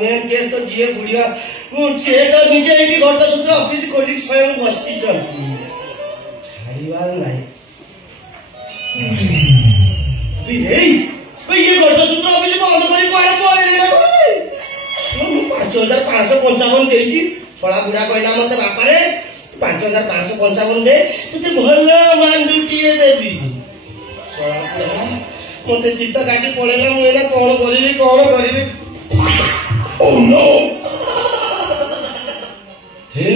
Main case तो जी बुढ़िया सी तो निजे ये घटसूत्र ऑफिस खोल स्वयं बसी छाड़बार ना ये घटसूत्र ऑफिस बंद कर 5555 देती छड़ा बुढ़ा कहला मत बापा 5555 दे तुझे भल मांडुटीए देवी मत चित्त काटी पड़ेगा मुझे कौन करी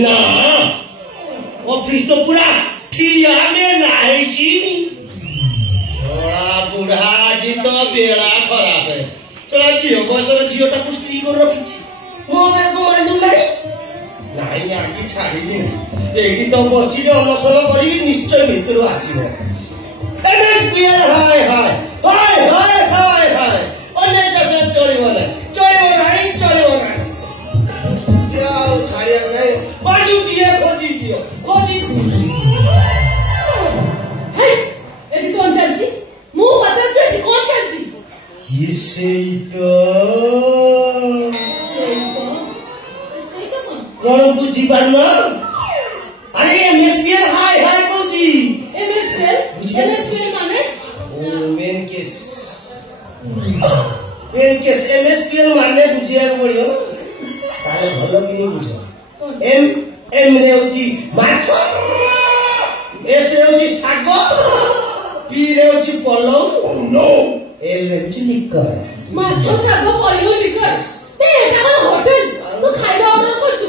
ना ऑफिस तो पूरा ठिया में लाइची बुढ़ा जी तो बेड़ा खराब है चला झील बसर झीलटा को स्त्री कर रखी मो मेरे को मांडू नहीं आज छाड़ी ये तो बसी अनशन कर निश्चय भितर आसो एमएसपीएल हाय हाय हाय हाय हाय हाय चलो ना छाड़िया नहीं बाजू दिए खोजी दियो खोजी एटी कौन चलची मु पचास एटी कौन चलची ये सही तो कौन बुझी पारना अरे एमएसपीएल हाय हाय बुझी एमएसपीएल माने ओ मेन केस एमएसपीएल माने बुझिया पड़ियो ताले भलो कि नहीं बुझो एम रे होची माछ एस रे होची सागो पी रे होची पलौ नो एल रे होची लिकर माछ सागो पलौ लिकर एटा मन होटल तू खाइबा ऑर्डर करछु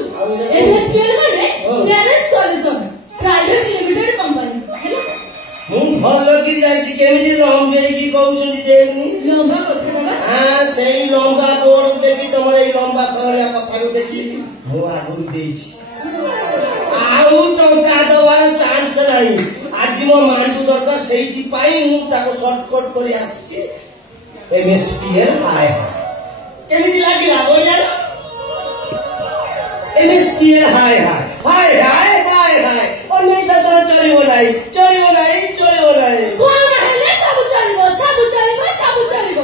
एमएसपीएल माने manage solution private limited company हैला मु भलो कि जाई केमिति लंबे की कहउछन देखनी लंबा कथा दादा हां सेही लंबा बोर्ड देखि तमर ए लंबा सरलिया कथा को देखि मु आगु देछि आउ टंका दवार चांस नाही आज मो मांडू दरकार सेही पाई मु ताको शॉर्टकट करी आछि एमएसपीएल हाय केमिति लागिला बोलिया एमएसपीएल हाय हाय हाय हाय हाय हाय और नहीं ससुर चलिबो नाही कोन हेले सब चलिबो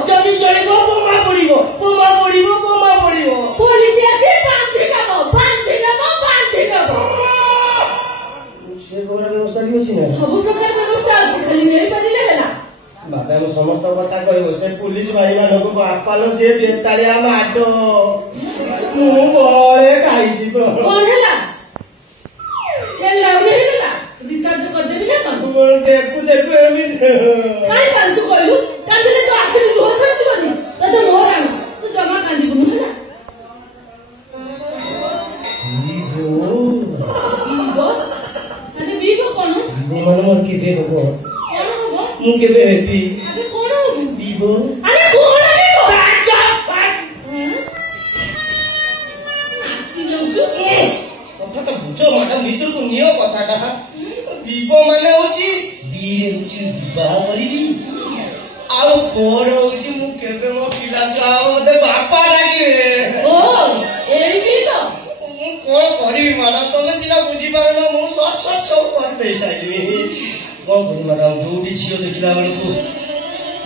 जदी चलिबो बोमा पड़िबो पुलिस आसी बांध देबो से गोरा व्यवस्था भी होची ना सब प्रकार व्यवस्था अछि खाली मेरी बदिले होला बाबा हम समस्त कथा कहबो से पुलिस भाई मानको बापालो से बेतालिया माडो मु बळे खाई दिबो कोन हैला से लाउने हैला रिचार्ज कर देबी ना कोन बोल देखु एमी काई कांचु कहलु कांचले तो आखिर जोश आसीबनी तो मोर आन तू जमा कांदी बुनु हैला बीबो कोन मन मोर के बे होबो कोन होबो मु के बे हेपी अबे कोन होबो बीबो अरे कोन बीबो अच्छा नाची लसु कथा तो बुझो मैडम भीतर को नियो कथाटा बीबो माने होची बीरे होची विवाह करिबी आउ कोन होची मु केबे मो पिला जाओ मते बापा लागिबे ओ एई भी तो कौन करी मैडम तुम सीधा बुझी पार मु शॉर्ट सब कर दे साइली कौन बुझी मैडम जोटी झियो देखिला बेले को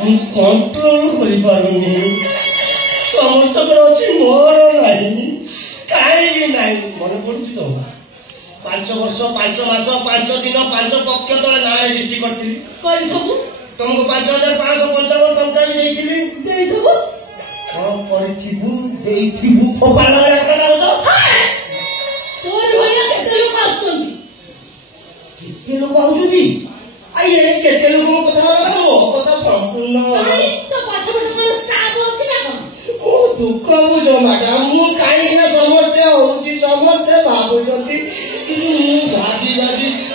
मु कंट्रोल करि पारुनी समस्त कर अछि मोर नाही काई नाही मन पडुची तो 5 वर्ष 5 मास 5 दिन 5 पक्ष तले ना रजिस्ट्री करथि करि थबु तुमको 5555 टंका भी देइथिली देइथबु कौन परिथिबु देइथिबु फोपा लगा करा हो तोर भैया केते लोक आछंती केते लोक आउछंती आइए केते लोक कथा संपूर्ण काई तो पाछो कोन स्टाफ अछि ना कोन ओ दुख बुझो मैडम मु काई ना समझते होची समझते भाबुचंती कि मु भाबी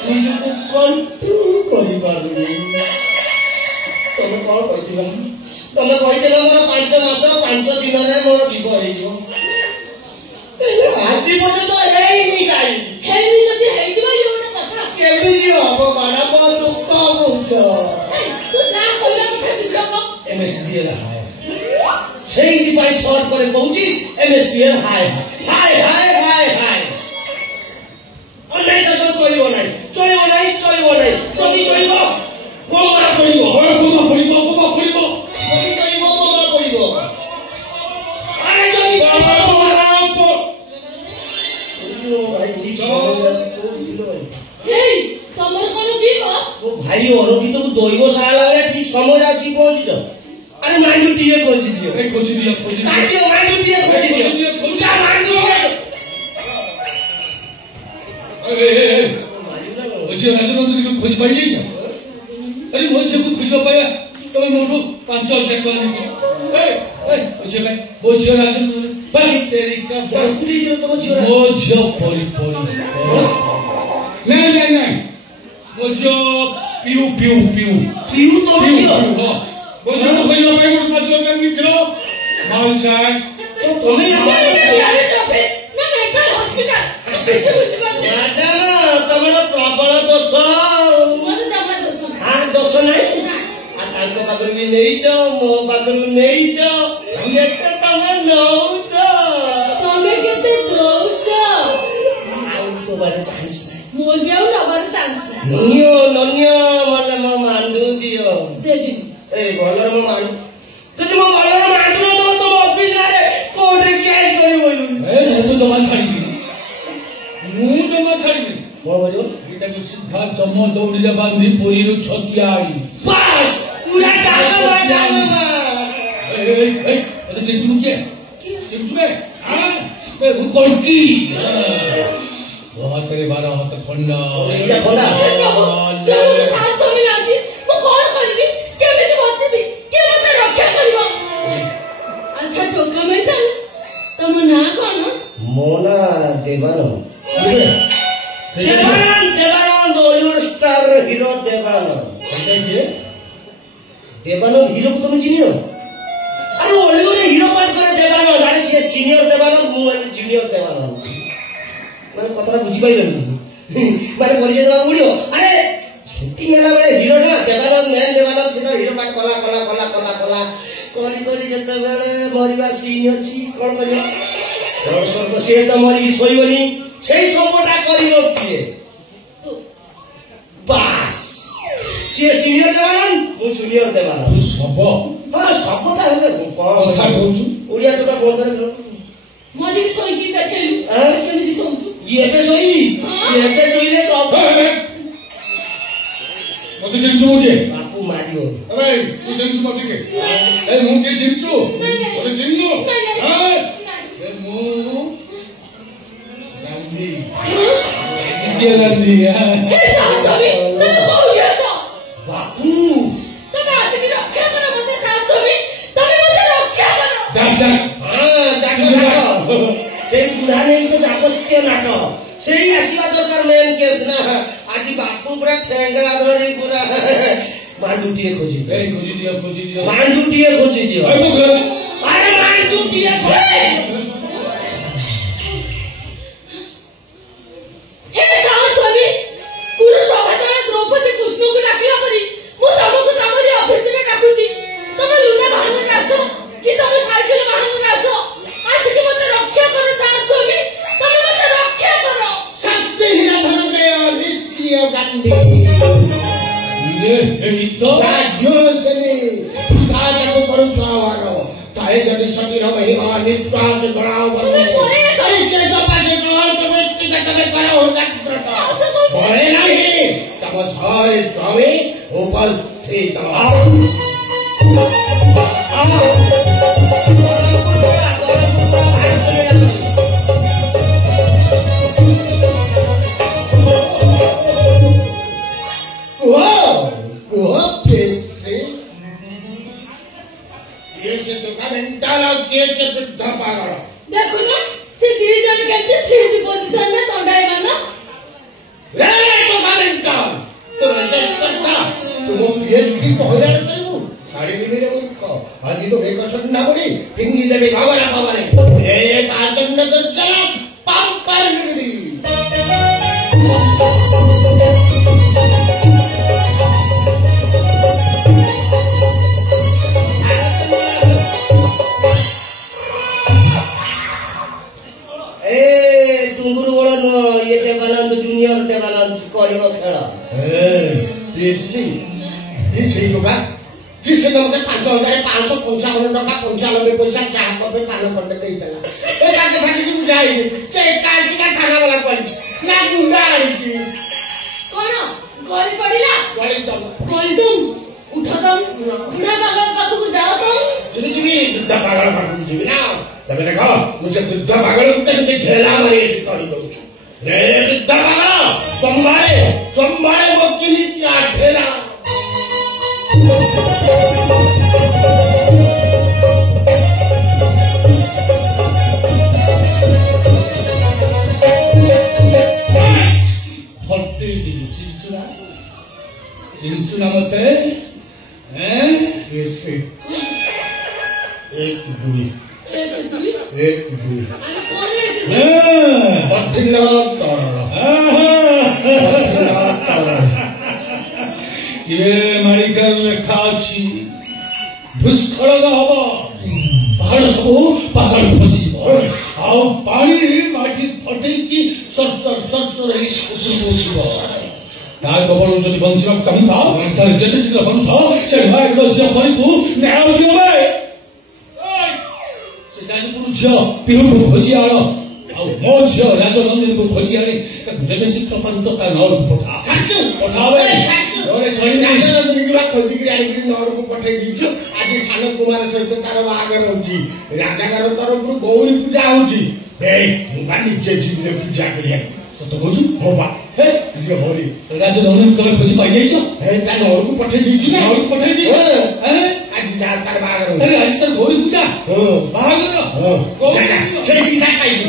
निजको कंट्रोल करि पारुनी तमे कोन कहिला तमे कहिला मोर 5 मास 5 दिन रे मोर जीव हेइजो आज पर्यंत हेइनी गाई हेइनी जति हेइजो यो ना कथा केबी जीव हो बड़ा को दुख बुझो तू जा कोइला कथा शीघ्र क एमएसपीएल हाय सेही पाई शॉर्ट करे कहूची एमएसपीएल हाय हाय हाय हाय हाय अनलाइन सब चलिबो नाही कति चलिबो गोमा पडिबो गोमा पडिबो कति चलिबो गोमा पडिबो अरे चलिबो ଟିଏ ଖୋଜି ଦିଅ ଏ ଖୋଜି ଦିଅ ସାଥିଅ ମାଣ୍ଡୁ ଟିଏ ଖୋଜି ଦିଅ ଯା ମାଣ୍ଡୁ ଝିଅ ରାଜବନ୍ଧୁ ଖୋଜି ପାଇଯାଇଛ? ଆରେ ମୋ ଝିଅକୁ ଖୋଜିବା ପାଇଁ ତମେ ମୋଠୁ 5,000 ଟଙ୍କା ନେଇଛ। ମୋ ଝିଅ ରାଜବନ୍ଧୁ ମୋ ଝିଅ ପରି ନାଇଁ ନାଇଁ ନାଇଁ ମୋ ଝିଅ ପିଉ ପିଉ ପିଉ ପିଉ ତମ ଝିଅ ମୋ ଝିଅକୁ ଖୋଜିବା ପାଇଁ ଗୋଟେ 5,000 ନେଇଥିଲ ମାଲ ଚାଏ ତମେ ମ୍ୟାଡାମ ତମର ପ୍ରବଳ ଦୋଷ ଦୋଷ ନାହିଁ ତାଙ୍କ ପାଖରୁ ବି ନେଇଛ ମୋ ପାଖରୁ ନେଇଛ କେତେ ତମେ ନଉଛ ଆଉ ଦବାର ଚାନ୍ସ ନାହିଁ ନନ୍ୟ ମାନେ ମୋ ମାଣ୍ଡୁ ଦିଅ ଏଇ ଭଲରେ ମୋ ମାଣ୍ଡୁ ଯଦି ମୋ ଭଲରେ ମାଣ୍ଡୁ ନ ଦବ ତମ ଅଫିସରେ କୋର୍ଟରେ କେସ୍ କରିବ ମୁଁ ଜମା ଛାଡ଼ିବିନି କଣ କରିବ ଏଟାକୁ ସିଧା ଜମ ଦୌଡ଼ିରେ ବାନ୍ଧି ପୁରୀରୁ ଛତିଆ ଆଣିବି ବାସ୍ ପୁରା ଚିନ୍ଚୁ କିଏ ମୁଁ କଣ୍ଟି ମୋ ହାତରେ 12 ହାତ ଖଣ୍ଡା ମୋ ନା ଦେବାନନ୍ଦ ଓଲିଉଡ ଷ୍ଟାର ହିରୋ ଦେବାନନ୍ଦ ହିରୋକୁ ତମେ ଚିହ୍ନିନ? ଆରେ ଓଲିଉଡ ହିରୋ ପାଠ করে ଦେବାନନ୍ଦ ଆରେ ସିଏ ସିନିୟର ଦେବାନନ୍ଦ ମୁଁ ହେଲି ଜୁନିୟର ଦେବାନନ୍ଦ ମାନେ କଥାଟା ବୁଝିପାରିଲନି ମାନେ ପରିଚୟ ଦେବାକୁ ପଡ଼ିବ ଆରେ ସୁଟିଂ ହେଲା ବେଳେ ହିରୋ ନା ଦେବାନନ୍ଦ ମେନ୍ ଦେବାନନ୍ଦ ସେଟା ହିରୋ ପାଠ କଲା କରି ଯେତେବେଳେ ମରିବା ସିନ୍ ଅଛି କଣ କରିବ ସିଏ ତ ମରିକି ଶୋଇବନି ସେଇ ସବୁଟା କରିବ କିଏ ବାସ୍ ସିଏ ସିନିୟର ଦେବାନନ୍ଦ ମୁଁ ଜୁନିୟର ଦେବାନନ୍ଦ ଶବ ହଁ ସବୁଟା ହେଲେ କଣ କଥା କହୁଛୁ ଓଡ଼ିଆ ଟୋକା ବନ୍ଦ ଏବେ ଶୋଇଲେ ସବୁ ମତେ ଚିନ୍ଚୁ କିଏ ବାପୁ ମାରିବ ତୁ ଚିନ୍ଚୁ ମତେ କିଏ ମୁଁ କିଏ ଚିନ୍ଚୁ ମତେ ଚିହ୍ନୁ ମୁଁ ଗାନ୍ଧୀ ବାପୁ ସେଇ ବୁଢା ନେଇ ତ ଯାବତୀୟ ନାଟ ସେଇ ଆସିବା ଦରକାର ମେନ୍ କେସ୍ ନା ଆଜି ବାପୁ ପୁରା ଠେଙ୍ଗା ଧରି ପୁରା ମାଣ୍ଡୁଟିଏ ଖୋଜି ଦିଅ ମାଣ୍ଡୁଟିଏ ଖୋଜି ଦିଅ ଆରେ ମାଣ୍ଡୁଟିଏ ବୃଦ୍ଧ ପାଗଳ ପାଖକୁ ଯିବି ନା ତମେ ଦେଖ ମୁଁ ସେ ବୃଦ୍ଧ ପାଗଳକୁ କେମିତି ଢେଲା ମାରି ଏଠି ତଳି ଦଉଛୁ ରେ ବୃଦ୍ଧ ପାଗଳ ସମ୍ଭାଳେ ମୋ କିଲିକିଆ ଢେଲା चिंचुना मते एक दुई ये मेडिकल लेखा अछि भूस्खलन हब पहाड़ सब पाताल फसी आ पानी माटी फटई की सरसर उठिब तार खबर যদি বংশক চাহুতা তার যেতে ছিল বংশ সে ভাই লজ্জা করি তু নাও দিবে সে যাজপুর ঝিও পিহু খোঁজি আল ଆଉ ମୋ ଝିଅ ରାଜନନ୍ଦିନୀକୁ ଖୋଜି ଆଣି ତାକୁ ଯେତେ ଶୀଘ୍ର ପାରୁଛ ତା ନଅରକୁ ପଠା ରାଜନନ୍ଦିନୀ ଖୋଜିକି ଆଣିକି ନଅରକୁ ପଠେଇ ଦେଇଛୁ ଆଜି ସାନ କୁମାର ସହିତ ତାର ବାହାଘର ହଉଛି ରାଜାଙ୍କର ତରଫରୁ ଗୌରୀ ପୂଜା ହଉଛି ମୁଁ ବା ନିଜେ ଯିବି ପୂଜା କରିବାକୁ ସତ କହୁଛୁ ମୋ ବା ହରି ରାଜନନ୍ଦିନୀ ତମେ ଖୋଜି ପାଇଯାଇଛ ତା ନଅରକୁ ପଠେଇ ଦେଇଛୁ ନା ନଅରକୁ ପଠେଇ ଦେଇଛ ଆଜି ଯାହା ତାର ବାହାଘର ଆଜି ତାର ଗୌରୀ ପୂଜା ବାହାଘର ସେଇଠି ପାଇଛୁ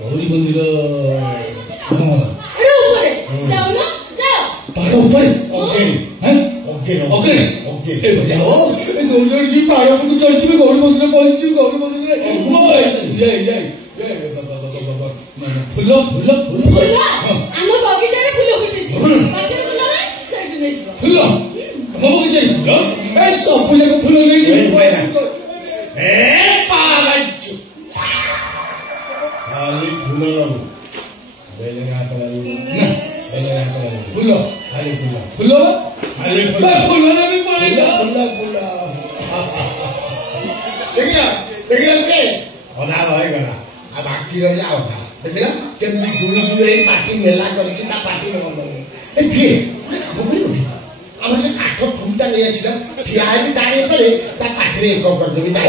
ଗୌରୀ ମନ୍ଦିର ପାହାଡ଼ ଉପରେ ପାହାଡ଼କୁ ଚଢିଯିବେ ଗୌରୀ ମନ୍ଦିର ପହଞ୍ଚିଯିବେ ଗୌରୀ ମନ୍ଦିରରେ ଫୁଲ ଫୁଲ ଫୁଲ ଆମ ବଗିଚାରେ ଫୁଲ ଫୁଟିଛି ଫୁଲ ଆମ ବଗିଚାରେ ଫୁଲ ସବୁ ଯାକ ଫୁଲ ନେଇଯିବେ ଖାଲି ଫୁଲ ଫୁଲ ଖାଲି ଫୁଲ ଫୁଲ ଖାଲି ଫୁଲ ଫୁଲ ଦେଖିଲା ଅଧା ରହିଗଲା ଆଉ ବାକି ରହିଲା ଅଧା ଦେଖିଲା କେମିତି ଜୁଳି ଜୁଳି ହେଇ ପାଟି ମେଲା କରିଛି ତା ପାଟି କିଏ ଆମର ସେ କାଠ ଟୁଟା ନେଇ ଆସିଲା ଠିଆ ହେଇକି ତାରି ଉପରେ ତା ପାଟିରେ ଏକ କରିଦେବି ତା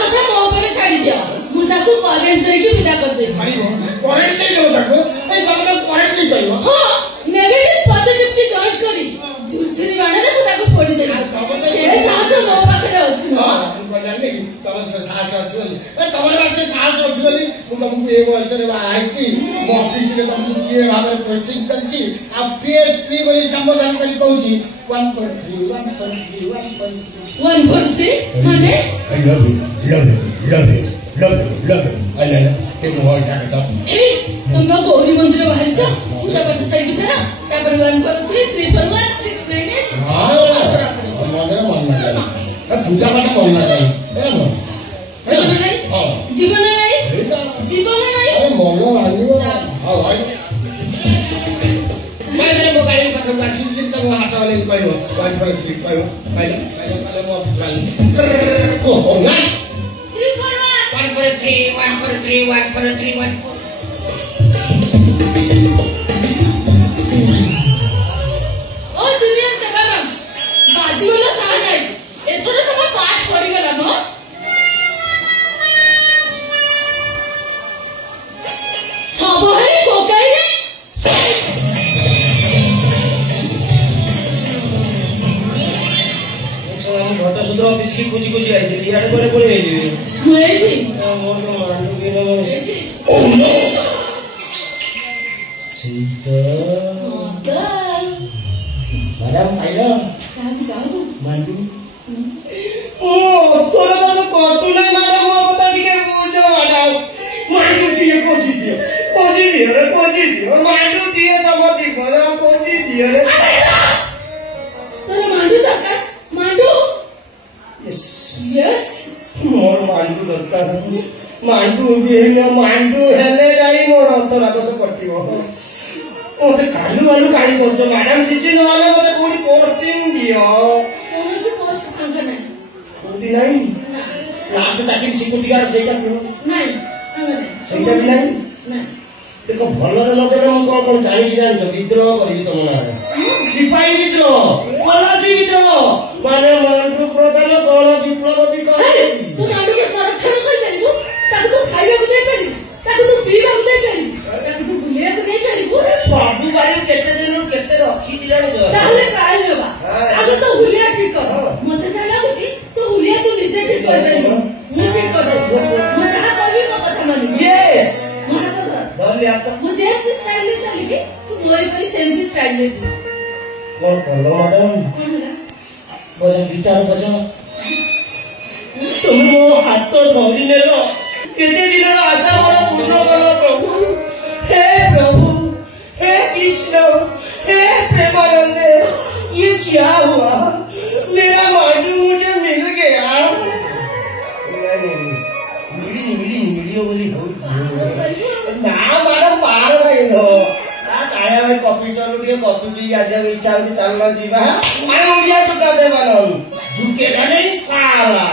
କଥା ମୋ ଉପରେ ଛାଡି ଦିଅ ମୁଁ ତାକୁ କରେଣ୍ଟ ଦେଇକି ବିଦା କରିଦେବି କରେଣ୍ଟ ଦେଇଦେବ ତାକୁ ତମେ ତାକୁ କରେଣ୍ଟ ଦେଇପାରିବ ହଁ ନେଗେଟିଭ ପଜିଟିଭ କି ଜଏଣ୍ଟ କରି ଝୁରଝୁରି ବାଣରେ ମୁଁ ତାକୁ ପୋଡିଦେବି ସେ ସାହସ ମୋ ପାଖରେ ଅଛି ଜାଣିନି କି ତମର ସାହସ ଅଛି ବୋଲି ତମର ସେ ସାହସ ଅଛି ବୋଲି ମୁଁ ତମକୁ ଏ ବୟସରେ ବାହା ହେଇଛି ମସ୍ତିଷ୍କରେ ତମକୁ କିଏ ଭାବରେ ପ୍ରୋଟିଂ କରିଛି ଆଉ PhD ବୋଲି ସମ୍ବୋଧନ କରି କହୁଛି 143 ମାନେ ତମେ ଗୌରୀ ମନ୍ଦିର ବାହାରିଛ ପୂଜା ପାଠ ସାରିକି ଫେର ତାପରେ 143 341 698 ପୂଜା ପାଠ ମନା ଜୀବନ ନାହିଁ ଜୀବନ ନାହିଁ ମନ ଭାଙ୍ଗିବ ମୋ ଗାଡି ପାଖକୁ ଆସିକି ତମ ହାତ ହଲେଇକି କହିବ 143 କହିବ ପାଇଲ ନା 143 ଓ ଜୁନିୟର ଦେବାନ ବାଜିଗଲା ସାହା ନାହିଁ ଏଥର ତମ ପାଠ ପଡିଗଲା ମ ସବହରେ ପକାଇଲେ ଘଟସୂତ୍ର ଅଫିସ କି ଖୋଜି ଖୋଜି ଆଇଥିଲି ଇଆଡେ ପରେ ପଳେଇ ଯାଇଥିବି ମୁଁ ଏଇଠି ମ୍ୟାଡାମ ପାଇଲ ମାଣ୍ଡୁ କଟୁନା ମ୍ୟାଡାମ ମୋ କଥା ଟିକେ ବୁଝ ମ୍ୟାଡାମ ମାଣ୍ଡୁ ଟିକେ ଖୋଜି ଦିଅ ମାଣ୍ଡୁ ଟିକେ ତମ ଜୀବନ ଖୋଜି ଦିଅ ତୋର ମାଣ୍ଡୁ ଦରକାର ମାଣ୍ଡୁ ୟେସ୍ ମୋର ମାଣ୍ଡୁ ଦରକାର ମାଣ୍ଡୁ ହେଲେ ଯାଇ ମୋର ଅନ୍ତରାଦୋଷ କଟିବ ମତେ କାଲୁ ବାଲୁ କାଢି କରୁଛ ମ୍ୟାଡାମ କିଛି ନହେଲେ ମତେ କୋଉଠି ପୋଷ୍ଟିଂ ଦିଅ କୌଣସି ପୋଷ୍ଟ ଫାଙ୍କା ନାହିଁ କୋଉଠି ନାହିଁ ଲାଷ୍ଟ ଚାକିରି ସିକ୍ୟୁରିଟି ଗାର୍ଡ ସେଇଟା ଥିବ ନାଇଁ ସେଇଟା ବି ନାହିଁ देखो भलरे नदेले मु कौन जानी जानछ विद्रोह करी तुम ना सिपाही विद्रोह पलासी विद्रोह माने मरंटू प्रधान गण विप्लव भी करे तू मामी के संरक्षण कर देलु ताकू तू खाइबा को दे पेली ताकू तू पीबा को दे पेली ताकू तू बुलिया को दे पेली सब बारे केते दिन केते रखी दिलानी जो ताहले काय लेबा आगे तो हुलिया ठीक कर मते से लागुची तू हुलिया तू निजे ठीक कर दे मु ठीक कर दे मु जहां कहबी मो कथा मानी यस मना कर धर आता मुझे तू स्टाइल में चलीबी तू मोई परी सेम स्टाइल में जी कौन करलो मैडम कौन है बजा गिटार बजा तुम मो हाथ धरि नेलो केते दिन आशा मोर पूर्ण कलो प्रभु हे कृष्ण हे प्रेमानंद ये क्या हुआ मेरा मांडू मुझे मिल गया मिली बोली ना मैडम बाहर गई हो आया भाई कॉफी तो लुटिए कॉफी पी आज इच्छा होती चलना जीवा माने उड़िया टुका दे मानो झुके नहीं साला